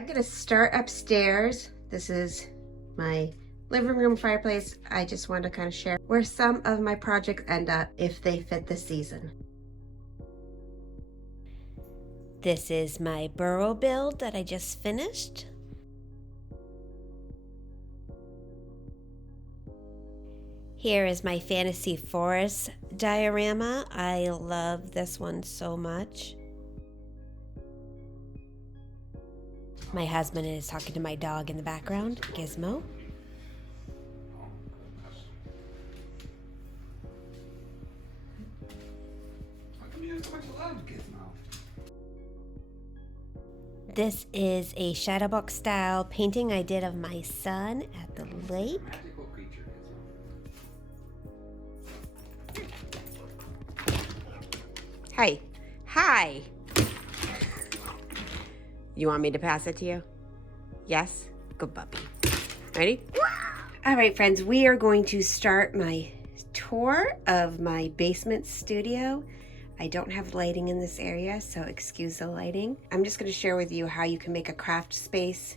I'm gonna start upstairs. This is my living room fireplace. I just wanted to kind of share where some of my projects end up if they fit the season. This is my burrow build that I just finished. Here is my fantasy forest diorama. I love this one so much. My husband is talking to my dog in the background, Gizmo. How come you have so much love, Gizmo? This is a shadow box style painting I did of my son at the lake. Magical creature, Gizmo. Hi. Hi. You want me to pass it to you? Yes? Good puppy. Ready? All right, friends, we are going to start my tour of my basement studio. I don't have lighting in this area, so excuse the lighting. I'm just going to share with you how you can make a craft space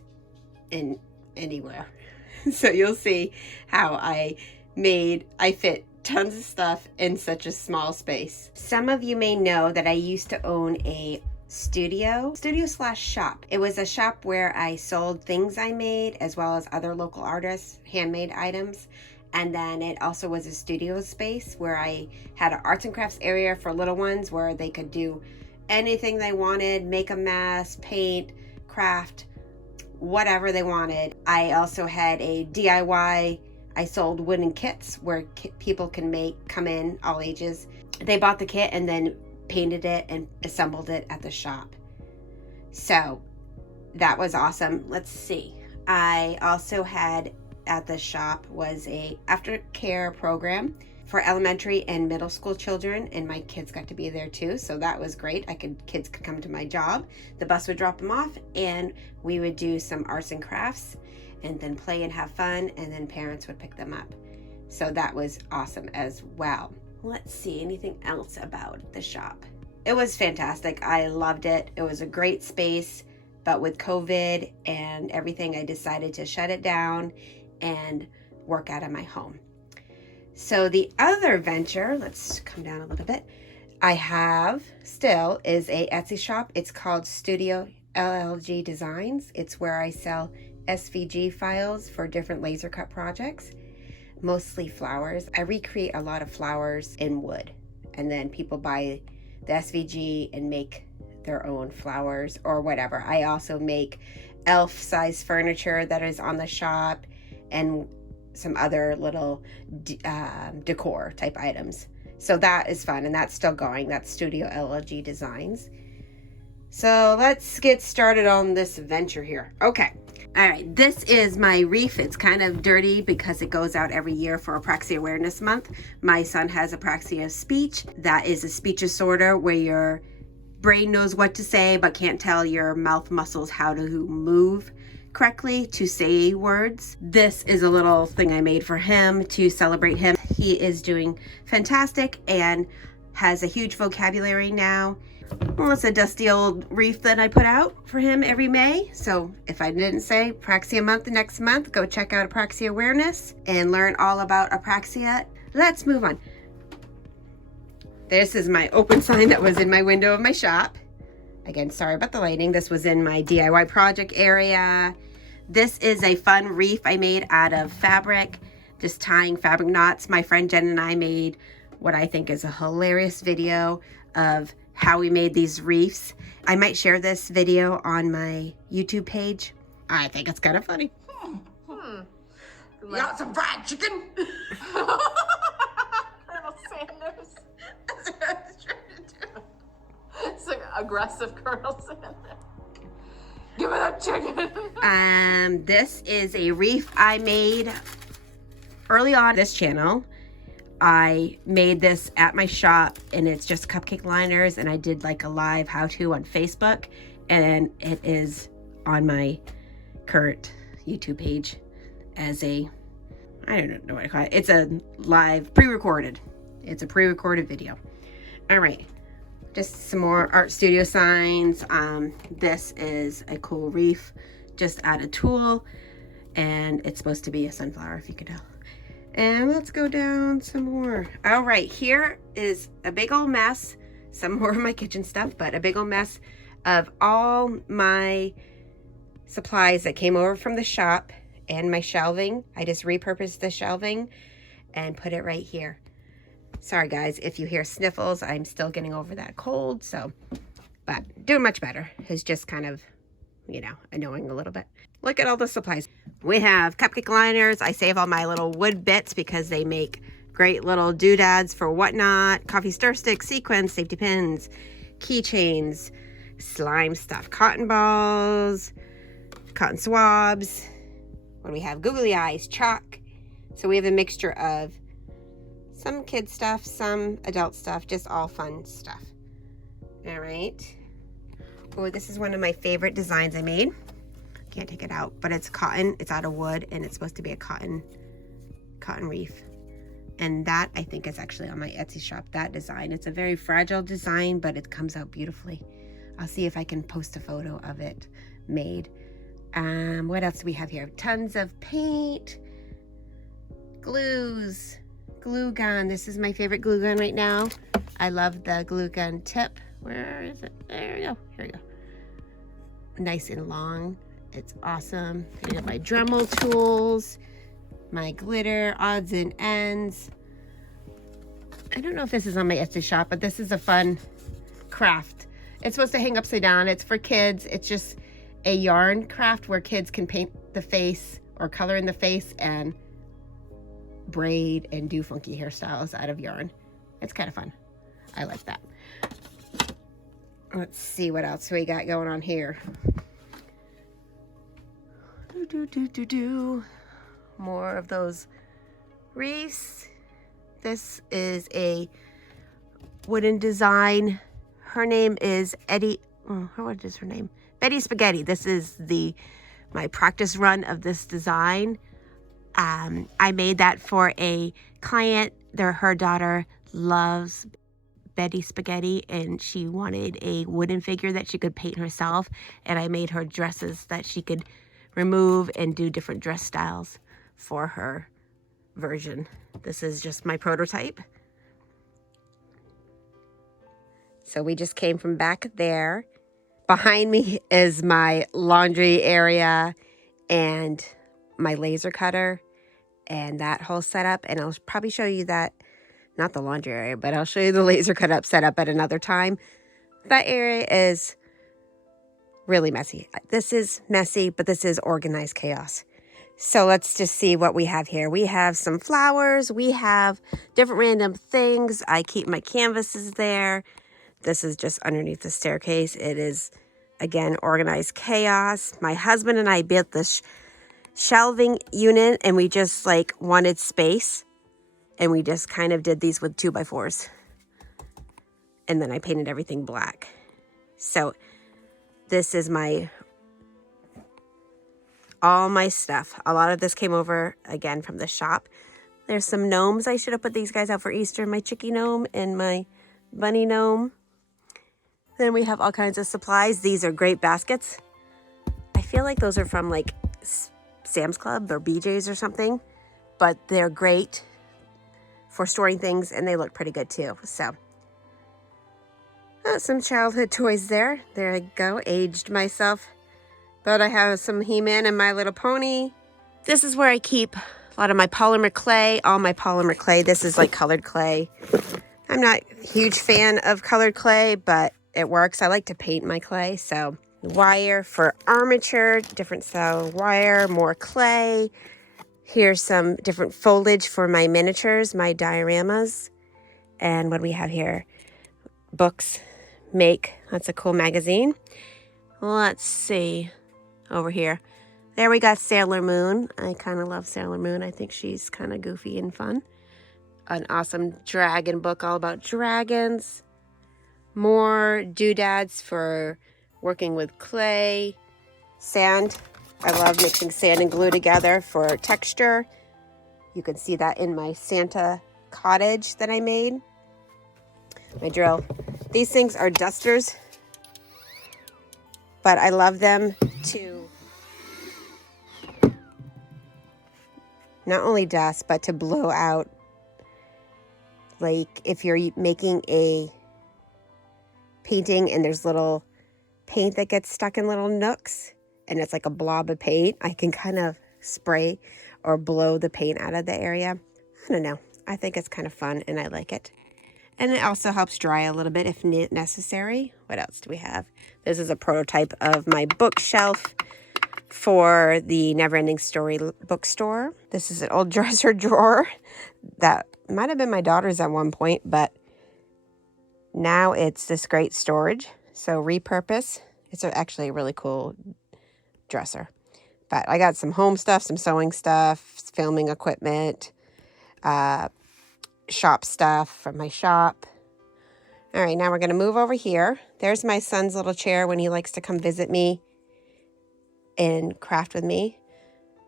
in anywhere. So you'll see how I fit tons of stuff in such a small space. Some of you may know that I used to own a studio/shop. It was a shop where I sold things I made as well as other local artists, handmade items. And then it also was a studio space where I had an arts and crafts area for little ones where they could do anything they wanted, make a mess, paint, craft, whatever they wanted. I also had a DIY. I sold wooden kits where people can come in, all ages. They bought the kit and then painted it and assembled it at the shop. So that was awesome. Let's see. I also had at the shop was a aftercare program for elementary and middle school children, and my kids got to be there too, so that was great. Kids could come to my job, the bus would drop them off, and we would do some arts and crafts and then play and have fun, and then parents would pick them up. So that was awesome as well. Let's see, anything else about the shop? It was fantastic. I loved it. It was a great space, but with COVID and everything, I decided to shut it down and work out of my home. So the other venture, let's come down a little bit, I have still is a Etsy shop. It's called Studio LLG Designs. It's where I sell SVG files for different laser cut projects, mostly flowers. I recreate a lot of flowers in wood, and then people buy the SVG and make their own flowers or whatever. I also make elf size furniture that is on the shop and some other little decor type items. So that is fun, and that's still going. That's Studio LLG Designs. So let's get started on this venture here. Okay. All right, this is my wreath. It's kind of dirty because it goes out every year for Apraxia Awareness Month. My son has apraxia of speech. That is a speech disorder where your brain knows what to say but can't tell your mouth muscles how to move correctly to say words. This is a little thing I made for him to celebrate him. He is doing fantastic and has a huge vocabulary now. Well, it's a dusty old wreath that I put out for him every May. So if I didn't say Apraxia Month next month, go check out Apraxia Awareness and learn all about apraxia. Let's move on. This is my open sign that was in my window of my shop. Again, sorry about the lighting. This was in my DIY project area. This is a fun wreath I made out of fabric, just tying fabric knots. My friend Jen and I made what I think is a hilarious video of how we made these wreaths. I might share this video on my YouTube page. I think it's kind of funny. You want some fried chicken? Colonel Sanders. That's what I was trying to do. It's like aggressive Colonel Sanders. Give me that chicken. This is a wreath I made early on this channel. I made this at my shop, and it's just cupcake liners, and I did like a live how-to on Facebook, and it is on my current YouTube page as a, I don't know what I call it. It's a live pre-recorded. It's a pre-recorded video. All right. just some more art studio signs. This is a cool wreath, just add a tool, and it's supposed to be a sunflower, if you could tell. And let's go down some more. All right, here is a big old mess. Some more of my kitchen stuff, but a big old mess of all my supplies that came over from the shop and my shelving. I just repurposed the shelving and put it right here. Sorry guys, if you hear sniffles, I'm still getting over that cold, so, but doing much better. It's just kind of, you know, annoying a little bit. Look at all the supplies. We have cupcake liners. I save all my little wood bits because they make great little doodads for whatnot. Coffee stir sticks, sequins, safety pins, keychains, slime stuff, cotton balls, cotton swabs. What do we have? Googly eyes, chalk. So we have a mixture of some kid stuff, some adult stuff, just all fun stuff. All right. Oh, this is one of my favorite designs I made. Can't take it out, but it's cotton. It's out of wood, and it's supposed to be a cotton wreath. And that, I think, is actually on my Etsy shop, that design. It's a very fragile design, but it comes out beautifully. I'll see if I can post a photo of it made. What else do we have here? Tons of paint, glues, glue gun. This is my favorite glue gun right now. I love the glue gun tip. Where is it? There we go. Here we go. Nice and long. It's awesome. I got my Dremel tools, my glitter, odds and ends. I don't know if this is on my Etsy shop, but this is a fun craft. It's supposed to hang upside down. It's for kids. It's just a yarn craft where kids can paint the face or color in the face and braid and do funky hairstyles out of yarn. It's kind of fun. I like that. Let's see what else we got going on here. More of those wreaths. This is a wooden design. Her name is what is her name? Betty Spaghetti. This is my practice run of this design. I made that for a client. Her daughter loves Betty Spaghetti, and she wanted a wooden figure that she could paint herself, and I made her dresses that she could remove and do different dress styles for her version. This is just my prototype. So we just came from back there. Behind me is my laundry area and my laser cutter and that whole setup, and I'll probably show you that, not the laundry area, but I'll show you the laser cut up setup at another time. That area is really messy. This is messy, but this is organized chaos. So let's just see what we have here. We have some flowers. We have different random things. I keep my canvases there. This is just underneath the staircase. It is, again, organized chaos. My husband and I built this shelving unit, and we just wanted space. And we just kind of did these with 2x4s. And then I painted everything black. So this is all my stuff. A lot of this came over, again, from the shop. There's some gnomes. I should have put these guys out for Easter. My chickie gnome and my bunny gnome. Then we have all kinds of supplies. These are great baskets. I feel like those are from Sam's Club or BJ's or something. But they're great for storing things, and they look pretty good too. So some childhood toys there. There I go. Aged myself. But I have some He-Man and My Little Pony. This is where I keep a lot of my polymer clay. All my polymer clay. This is colored clay. I'm not a huge fan of colored clay, but it works. I like to paint my clay. So wire for armature, different style wire, more clay. Here's some different foliage for my miniatures, my dioramas. And what do we have here? Books. Make. That's a cool magazine. Let's see. Over here. There we got Sailor Moon. I kind of love Sailor Moon. I think she's kind of goofy and fun. An awesome dragon book all about dragons. More doodads for working with clay. Sand. I love mixing sand and glue together for texture. You can see that in my Santa cottage that I made. My drill. These things are dusters, but I love them to not only dust, but to blow out, like if you're making a painting and there's little paint that gets stuck in little nooks and it's like a blob of paint, I can kind of spray or blow the paint out of the area. I don't know. I think it's kind of fun and I like it. And it also helps dry a little bit if necessary. What else do we have? This is a prototype of my bookshelf for the Neverending Story bookstore. This is an old dresser drawer that might have been my daughter's at one point, but now it's this great storage. So repurpose. It's actually a really cool dresser. But I got some home stuff, some sewing stuff, filming equipment, shop stuff from my shop. All right, now we're going to move over here. There's my son's little chair when he likes to come visit me and craft with me.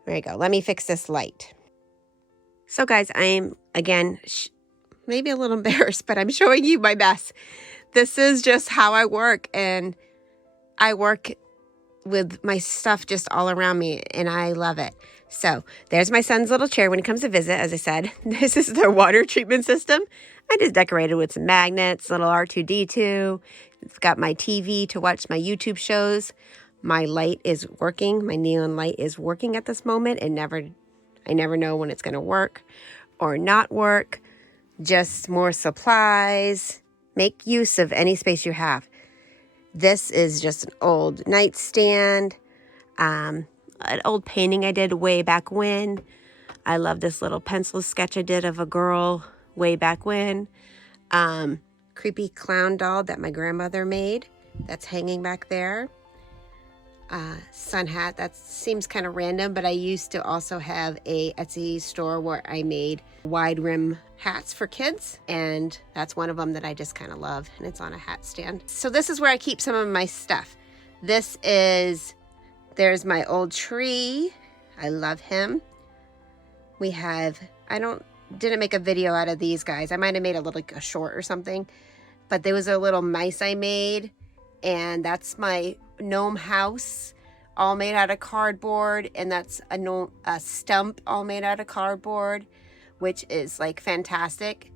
There you go. Let me fix this light. So guys, I'm, again, maybe a little embarrassed, but I'm showing you my mess. This is just how I work, and I work with my stuff just all around me, and I love it. So there's my son's little chair when he comes to visit, as I said. This is their water treatment system. I just decorated with some magnets, little R2-D2. It's got my TV to watch my YouTube shows. My light is working. My neon light is working at this moment, and I never know when it's going to work or not work. Just more supplies. Make use of any space you have. This is just an old nightstand, an old painting I did way back when. I love this little pencil sketch I did of a girl way back when. Creepy clown doll that my grandmother made that's hanging back there. Sun hat, that seems kind of random, but I used to also have a Etsy store where I made wide rim hats for kids, and that's one of them that I just kind of love, and it's on a hat stand. So this is where I keep some of my stuff. There's my old tree. I love him. We have, didn't make a video out of these guys. I might have made a short or something, but there was a little mice I made, and that's my gnome house, all made out of cardboard, and that's a stump all made out of cardboard, which is like fantastic.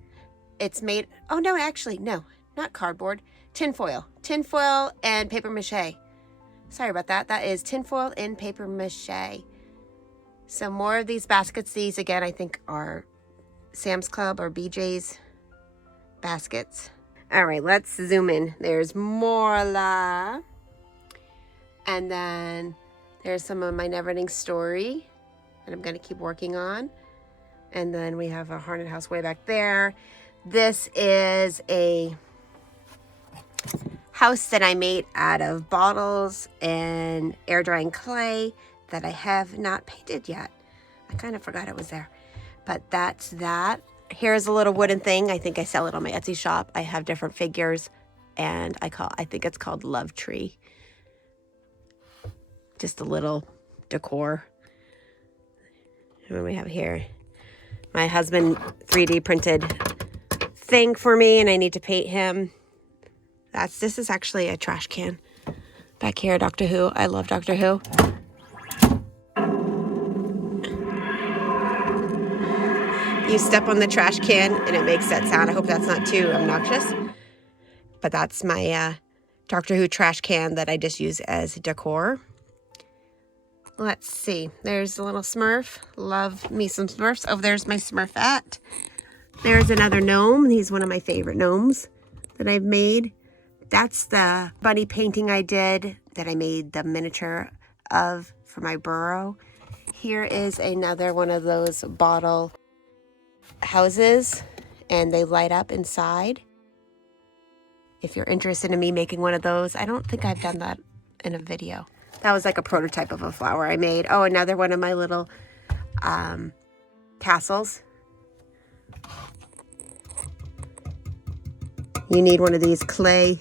It's made, oh no, actually, no, not cardboard, tinfoil and paper mache. Sorry about that. That is tinfoil and paper mache. So more of these baskets. These again, I think are Sam's Club or BJ's baskets. All right, let's zoom in. There's Morla. And then there's some of my Neverending Story that I'm going to keep working on. And then we have a haunted house way back there. This is a house that I made out of bottles and air drying clay that I have not painted yet. I kind of forgot it was there. But that's that. Here's a little wooden thing. I think I sell it on my Etsy shop. I have different figures, and I think it's called Love Tree. Just a little decor. And what we have here, my husband 3D printed thing for me, and I need to paint him. This is actually a trash can. Back here, Doctor Who. I love Doctor Who. You step on the trash can and it makes that sound. I hope that's not too obnoxious. But that's my Doctor Who trash can that I just use as decor. Let's see. There's a little Smurf. Love me some Smurfs. Oh, there's my Smurfette. There's another gnome. He's one of my favorite gnomes that I've made. That's the bunny painting I did that I made the miniature of for my burrow. Here is another one of those bottle houses, and they light up inside. If you're interested in me making one of those, I don't think I've done that in a video. That was like a prototype of a flower I made. Oh, another one of my little castles. You need one of these clay.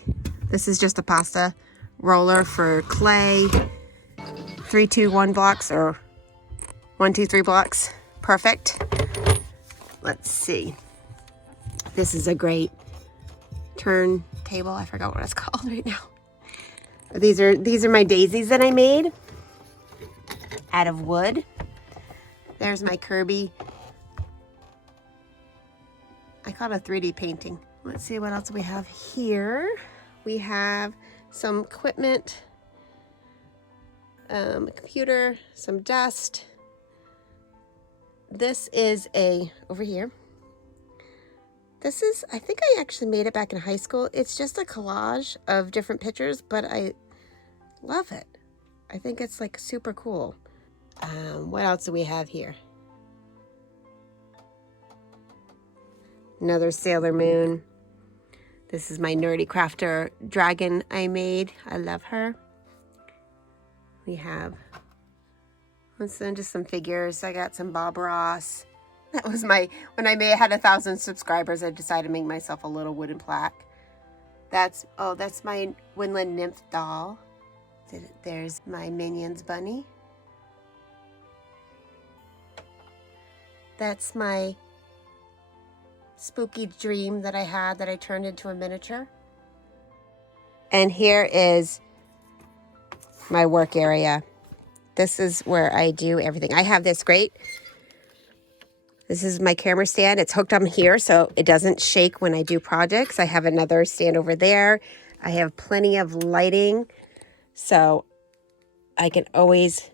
This is just a pasta roller for clay. 3, 2, 1 blocks, or 1, 2, 3 blocks. Perfect. Let's see. This is a great turntable. I forgot what it's called right now. These are my daisies that I made out of wood. There's my Kirby. I call it a 3D painting. Let's see what else we have here. We have some equipment, a computer, some dust. This is over here. This is, I think I actually made it back in high school. It's just a collage of different pictures, but I love it. I think it's like super cool. What else do we have here? Another Sailor Moon. This is my Nerdy Crafter dragon I made. I love her. We have just some figures. I got some Bob Ross. That was when I had 1,000 subscribers, I decided to make myself a little wooden plaque. That's my Woodland Nymph doll. There's my Minions bunny. That's my spooky dream that I had that I turned into a miniature. And here is my work area. This is where I do everything. I have this This is my camera stand. It's hooked on here so it doesn't shake when I do projects. I have another stand over there. I have plenty of lighting so I can always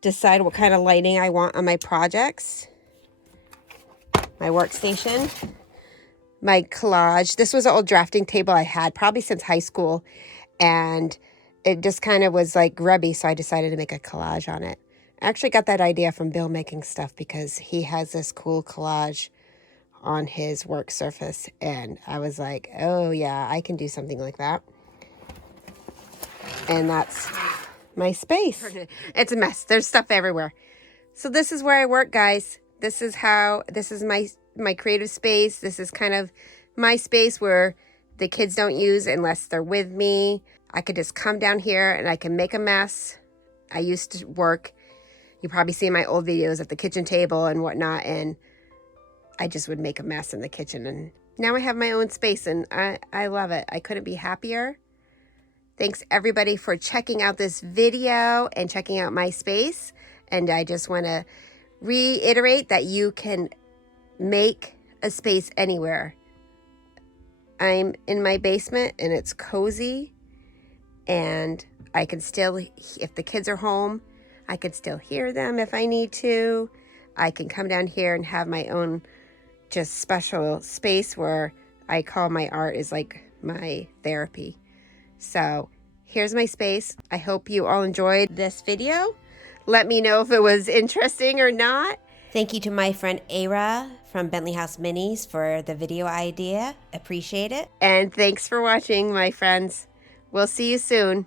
decide what kind of lighting I want on my projects. My workstation, my collage. This was an old drafting table I had probably since high school, and it just kind of was like grubby, so I decided to make a collage on it. I actually got that idea from Bill Making Stuff because he has this cool collage on his work surface, and I was like, oh yeah, I can do something like that. And that's my space. It's a mess. There's stuff everywhere. So this is where I work, guys. This is my creative space. This is kind of my space where the kids don't use unless they're with me. I could just come down here and I can make a mess. I used to work, you probably see my old videos at the kitchen table and whatnot, and I just would make a mess in the kitchen. And now I have my own space and I love it. I couldn't be happier. Thanks everybody for checking out this video and checking out my space. And I just want to reiterate that you can make a space anywhere. I'm in my basement and it's cozy, and I can still, if the kids are home, I can still hear them if I need to. I can come down here and have my own just special space where I call my art is like my therapy. So here's my space. I hope you all enjoyed this video. Let me know if it was interesting or not. Thank you to my friend Ara from Bentley House Minis for the video idea. Appreciate it. And thanks for watching, my friends. We'll see you soon.